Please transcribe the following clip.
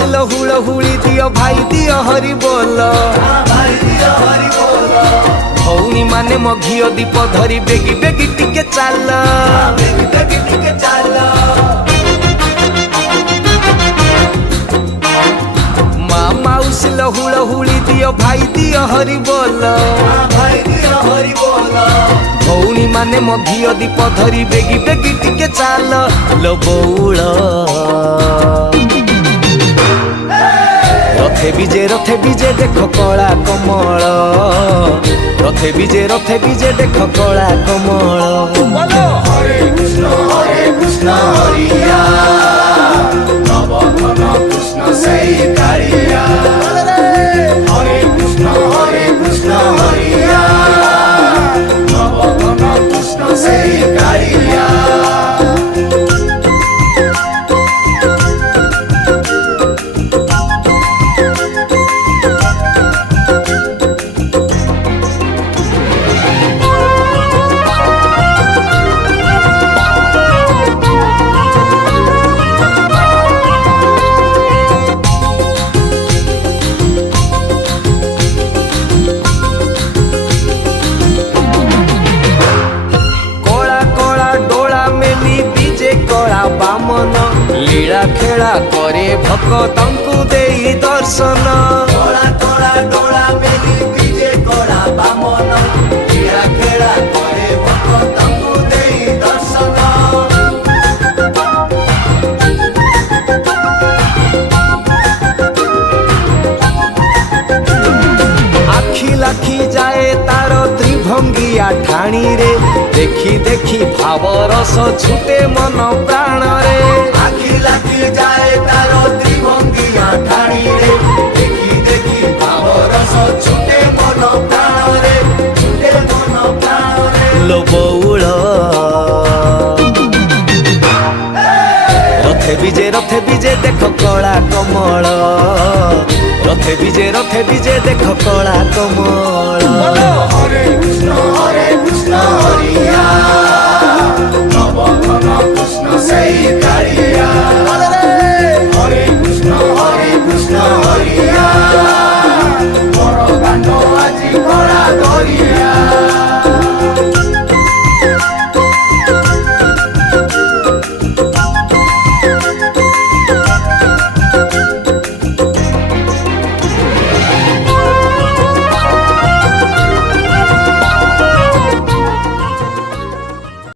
माउसिल हुड़ हुड़ी दियो भाई दियो हरि बोल भौणी माने मो घिओ दीप धरी बेगी बेगी टिके चाल माँ माउसिल हुड़ हुड़ी दियो भाई दियो हरि बोल भौणी माने मो घिओ दीप धरी बेगी बेगी टिके चाल लो बौल रथे बीजे देख कला कमल रथे बीजे देख कला कमल हरे कृष्ण हरिया नव घन कृष्ण से कालिया हरे कृष्ण हरिया नव घन कृष्ण से कालिया बामन लीला खेला करे भक्तंकु देई दर्शन तोला तोला डोला मेली बीजे कोला बामन लीला खेला करे भक्तंकु देई दर्शन आखि लाखी जाए तार त्रिभंगिया ठाणी रे देखी देखी भाव रस छुटे मन प्राण रे आखि लाखी जाए तारो त्रिभंगिया ठाणी रे देखी देखी भाव रस छुटे मन प्राण रे छुटे मन प्राण रे लो बौल रथे बीजे देख कला कमल रथे बीजे देख कला कमल हरे कृष्ण हरिया नव घन